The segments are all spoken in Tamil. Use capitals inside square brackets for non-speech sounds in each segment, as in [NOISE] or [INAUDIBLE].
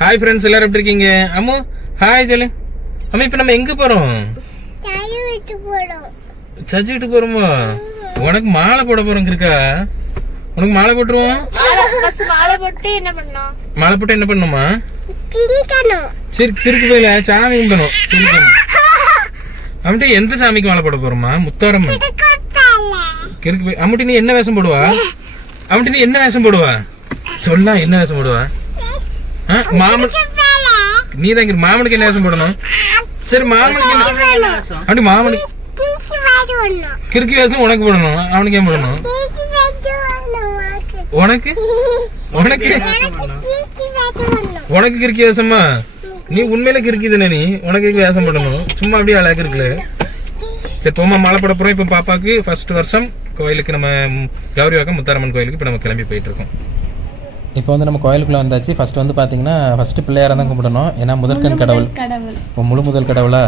ஹாய் ஃப்ரெண்ட்ஸ் எல்லாரும் எப்படி இருக்கீங்க? அம்மு ஹாய் சொல்லு அம்மா இப்போ நம்ம எங்க விட்டு போடும் சர்ச் வீட்டுக்கு போறோமா? உனக்கு மாலை போட போறோம் இருக்கா உனக்கு மாலை போட்டுருவோம்? மாலை போட்டு என்ன பண்ணோம் மாலை போட்டு என்ன பண்ணுமா சரி திருக்கு போயில சாமி கும்பிடணும். சிரிக்கணும் அவன்கிட்ட எந்த சாமிக்கு மாலை போட போறோமா? முத்தாரம்மன். கிறுக்கு போய் அம்முட்டி நீ என்ன வேஷம் போடுவா? அவன்கிட்ட நீ என்ன வேஷம் போடுவா? சொல்லா என்ன வேஷம் போடுவா? மாமன் நீ தான் இங்க மாமனுக்கு என்ன வேஷம் போடணும்? சரி மாமனுக்கு அப்படி மாமனுக்கு கிறுக்கு வேஷம் உனக்கு போடணும். அவனுக்கு ஏன் போடணும்? உனக்கு. உனக்கு? உனக்கு? கிறுக்கி வேஷமா? நீ உண்மையில கிறுக்கி தானே நீ? உனக்கு வேஷம் போடணும்? சும்மா அப்படியே அழகு இருக்குல்ல. சரி போமா மாலை போட போறோம். இப்போ பாப்பாக்கு ஃபர்ஸ்ட் வருஷம் கோயிலுக்கு நம்ம கௌரி வாக்கம் முத்தாரம்மன் கோயிலுக்கு இப்போ நம்ம கிளம்பி போயிட்டு இருக்கோம். இப்போ வந்து நம்ம கோயிலுக்குள்ள வந்தாச்சு. ஃபர்ஸ்ட் வந்து பாத்தீங்கன்னா ஃபர்ஸ்ட் பிள்ளையார தான் கும்பிடணும். ஏன்னா முதற்கண் கடவுள். இப்போ முழு முதல் கடவுளா?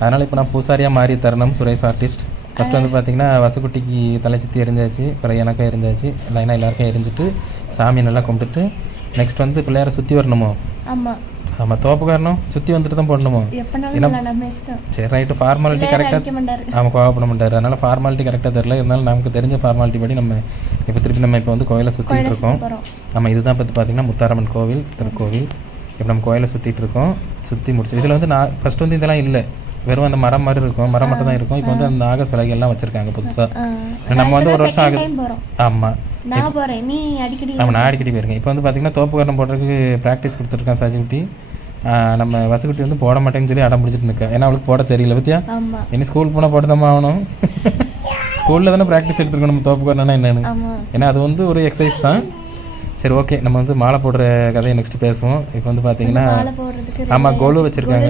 அதனால இப்போ நான் பூசாரியா மாறி தரணும் சுரேஷ் ஆர்டிஸ்ட் ஃபர்ஸ்ட் வந்து பாத்தீங்கன்னா வசுக்குட்டிக்கு தலை சுற்றி எரிஞ்சாச்சு. அப்புறம் எனக்கும் எரிஞ்சாச்சு. லைனாக எல்லாருக்கும் எரிஞ்சிட்டு சாமி நல்லா கும்பிட்டுட்டு நெக்ஸ்ட் வந்து பிள்ளையார சுற்றி வரணுமோ? ஆமா. ஆமாம் தோப்புக்காரனும் சுற்றி வந்துட்டு தான் போடணுமோ? நம்ம சரி ரைட்டு ஃபார்மாலிட்டி கரெக்டாக ஆமாம் கோவப்பட மாட்டார். அதனால ஃபார்மாலிட்டி கரெக்டாக தெரில இருந்தாலும் நமக்கு தெரிஞ்ச ஃபார்மாலிட்டி படி நம்ம இப்போ திருப்பி நம்ம இப்போ வந்து கோயிலை சுற்றிட்டு இருக்கோம். ஆமாம் இதுதான் பார்த்து பார்த்தீங்கன்னா முத்தாரம்மன் கோவில் திருக்கோவில். இப்போ நம்ம கோயிலை சுற்றிட்டு இருக்கோம். சுற்றி முடிச்சு இதில் வந்து நான் ஃபர்ஸ்ட் வந்து இதெல்லாம் இல்லை. வெறும் அந்த மரம் மாதிரி இருக்கும். மரம் மட்டும் தான் இருக்கும். இப்போ வந்து அந்த நாக சிலைகள் எல்லாம் வச்சுருக்காங்க புதுசாக நம்ம வந்து ஒரு வருஷம் ஆகுது. ஆமாம் நான் போறேன். நீ அடிக்கடி ஆமாம் நான் அடிக்கடி போயிருக்கேன். இப்போ வந்து பார்த்தீங்கன்னா தோப்புக்காரன் போடுறதுக்கு ப்ராக்டிஸ் கொடுத்துருக்கான் சசிகுட்டி. நம்ம வசுக்குட்டி வந்து போட மாட்டேன்னு சொல்லி அடம் பிடிச்சிட்டு இருக்கேன் ஏன்னா அவளுக்கு போட தெரியல பத்தியா? இனி ஸ்கூல் போனால் போட்டுதாம்மா ஆகணும் ஸ்கூலில் [LAUGHS] தானே ப்ராக்டிஸ் எடுத்துருக்கோம் நம்ம தோப்புக்காரனா என்னன்னு. ஏன்னா அது வந்து ஒரு எக்ஸசைஸ் தான். சரி ஓகே நம்ம வந்து மாலை போடுற கதையை நெக்ஸ்ட் பேசுவோம். இப்போ வந்து பார்த்தீங்கன்னா ஆமாம் கோலு வச்சுருக்காங்க.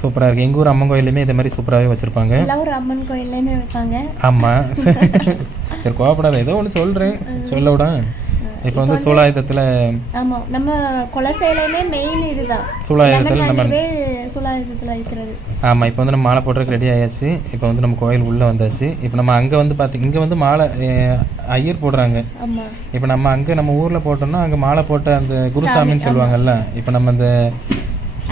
சூப்பராக இருக்குது எங்கள் ஊர் அம்மன் கோயிலையுமே இதே மாதிரி சூப்பராகவே வச்சுருப்பாங்க. அம்மன் கோயில்லையுமே வைப்பாங்க. ஆமாம் சரி கோவப்படாத. ஏதோ ஒன்று சொல்கிறேன் சொல்ல விட இப்போ வந்து சூலாயுதத்தில் ஆமா நம்ம குலசையிலுமே மெயின் இதுதான். சூலாயுதத்தில் நம்ம சூலாயுதத்துல வைக்கிறது. ஆமாம் இப்போ வந்து நம்ம மாலை போடுறதுக்கு ரெடி ஆயாச்சு. இப்போ வந்து நம்ம கோயில் உள்ளே வந்தாச்சு. இப்போ நம்ம அங்கே வந்து பார்த்தி இங்கே வந்து மாலை ஐயர் போடுறாங்க. இப்போ நம்ம அங்கே நம்ம ஊரில் போட்டோம்னா அங்கே மாலை போட்ட அந்த குருசாமின்னு சொல்லுவாங்கல்ல இப்போ நம்ம அந்த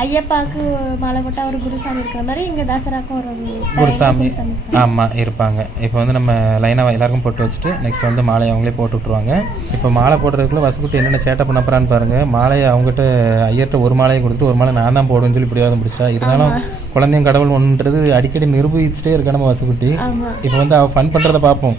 ஐயப்பாக்கு மாலை போட்டா ஒரு குருசாமி இருக்கிற மாதிரி இங்க தசராக்கும் ஒரு குருசாமி. ஆமாம் இருப்பாங்க. இப்போ வந்து நம்ம லைனாக எல்லாருக்கும் போட்டு வச்சுட்டு நெக்ஸ்ட் வந்து மாலையை அவங்களே போட்டு விட்ருவாங்க இப்போ மாலை போடுறதுக்குள்ள வசுக்குட்டி என்னென்ன சேட்டை பண்ண போறான்னு பாருங்க. மாலையை அவங்ககிட்ட ஐயர்கிட்ட ஒரு மாலையை கொடுத்துட்டு ஒரு மாலை நான் தான் போடுவேன்னு சொல்லி இப்படியாவது முடிச்சிட்டா. இருந்தாலும் குழந்தையும் கடவுள் ஒன்றுன்றது அடிக்கடி நிரூபிச்சுட்டே இருக்க நம்ம வசுக்குட்டி. இப்போ வந்து அவள் ஃபன் பண்ணுறதை பார்ப்போம்.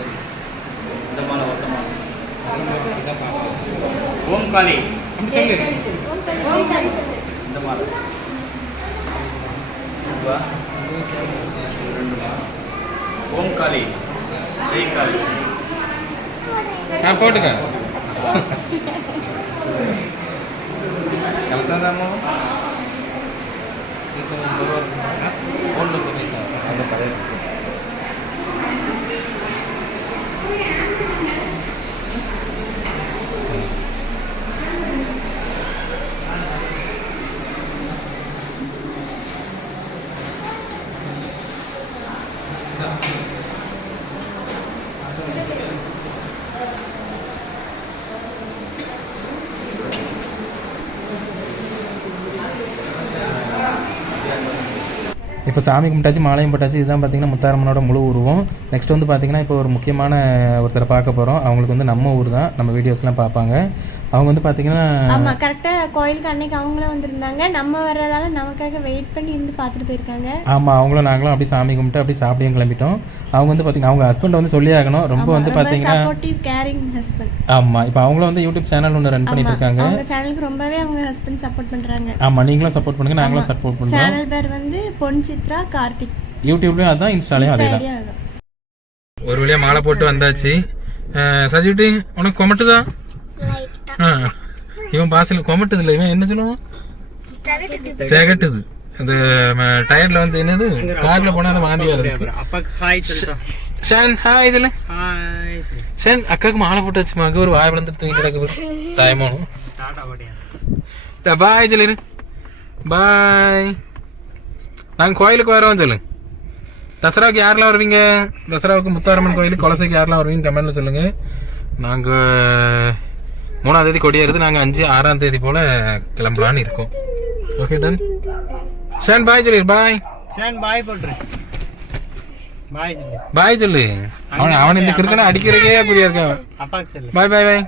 ஓம் காளி இந்த மாலை வா. ரெண்டு மாலை. ஓம் காளி ஜெய் காளி ஆ போட்டுக்க వెళ్తుందేమో அந்த பழைய இப்போ சாமி கும்பிட்டாச்சு மாலையும் போட்டாச்சு. இதுதான் பார்த்தீங்கன்னா முத்தாரம்மனோட முழு உருவம். நெக்ஸ்ட் வந்து பார்த்தீங்கன்னா இப்போ ஒரு முக்கியமான ஒருத்தரை பார்க்க போகிறோம் அவங்களுக்கு வந்து நம்ம ஊர் தான். நம்ம வீடியோஸ்லாம் பார்ப்பாங்க. அவங்க வந்து பார்த்தீங்கன்னா ஆமா கரெக்டா கோயிலுக்கு அன்னைக்கு அவங்களும் வந்திருந்தாங்க. நம்ம வர்றதால நமக்காக வெயிட் பண்ணி இருந்து பார்த்துட்டு போயிருக்காங்க. ஆமாம் அவங்களும் நாங்களும் அப்படியே சாமி கும்பிட்டு அப்படியே சாப்பிடையும் கிளம்பிட்டோம். அவங்க வந்து பார்த்தீங்கன்னா அவங்க ஹஸ்பண்ட் வந்து சொல்லி ஆகணும். ரொம்ப வந்து பார்த்தீங்கன்னா சப்போர்ட்டிவ் கேரிங் ஹஸ்பண்ட் ஆமாம் இப்போ அவங்களும் வந்து யூடியூப் சேனல் ஒன்று ரன் பண்ணிட்டு இருக்காங்க. சேனலுக்கு ரொம்பவே அவங்க ஹஸ்பண்ட் சப்போர்ட் பண்றாங்க. ஆமாம் நீங்களும் சப்போர்ட் பண்ணுங்க நாங்களும் சப்போர்ட் பண்ணுறோம் சேனல் பேர் வந்து பொன் சித்ரா கார்த்திக். யூடியூப்லேயும் அதான் இன்ஸ்டாலையும் அதே தான். ஒரு வழியா மாலை போட்டு வந்தாச்சு. அஹ், சஜிவிட்டு உனக்கு கொமட்டுதா? இவன் பாசல கொமட்டுது இல்லை இவன் என்ன சொல்லுவான்? திகட்டுது. அந்த டயர்ல வந்து என்னது? கார்ல போனா அதை வாந்தி வருது. ஷான் ஹாய் இதுல. ஷான் அக்காக்கு மாலை போட்டு வச்சுமா? அக்கா ஒரு வாய் விழுந்து தூங்கி கிடக்கு தாயமானும் பாய் சொல்லிரு பாய் நாங்கள் கோயிலுக்கு வரோம் சொல்லு. தசராவுக்கு யாரெல்லாம் வருவீங்க? தசராவுக்கு முத்தாரம்மன் கோயிலுக்கு குலசைக்கு யாரெல்லாம் வருவீங்க கமெண்ட்ல சொல்லுங்க. நாங்கள் மூணாம் தேதி கொடியேறுது. நாங்கள் அஞ்சு ஆறாம் தேதி போல கிளம்பலான்னு இருக்கோம். ஓகே டன் ஷான் பாய் சொல்லிரு பாய் சேன் பாய் போட்டுரு. பாய் சொல்லு பாய் சொல்லு அவன் அவன் இந்த கிறுக்கனை அடிக்கிறதுக்கே குறியா இருக்கான் பாய் பாய் பாய்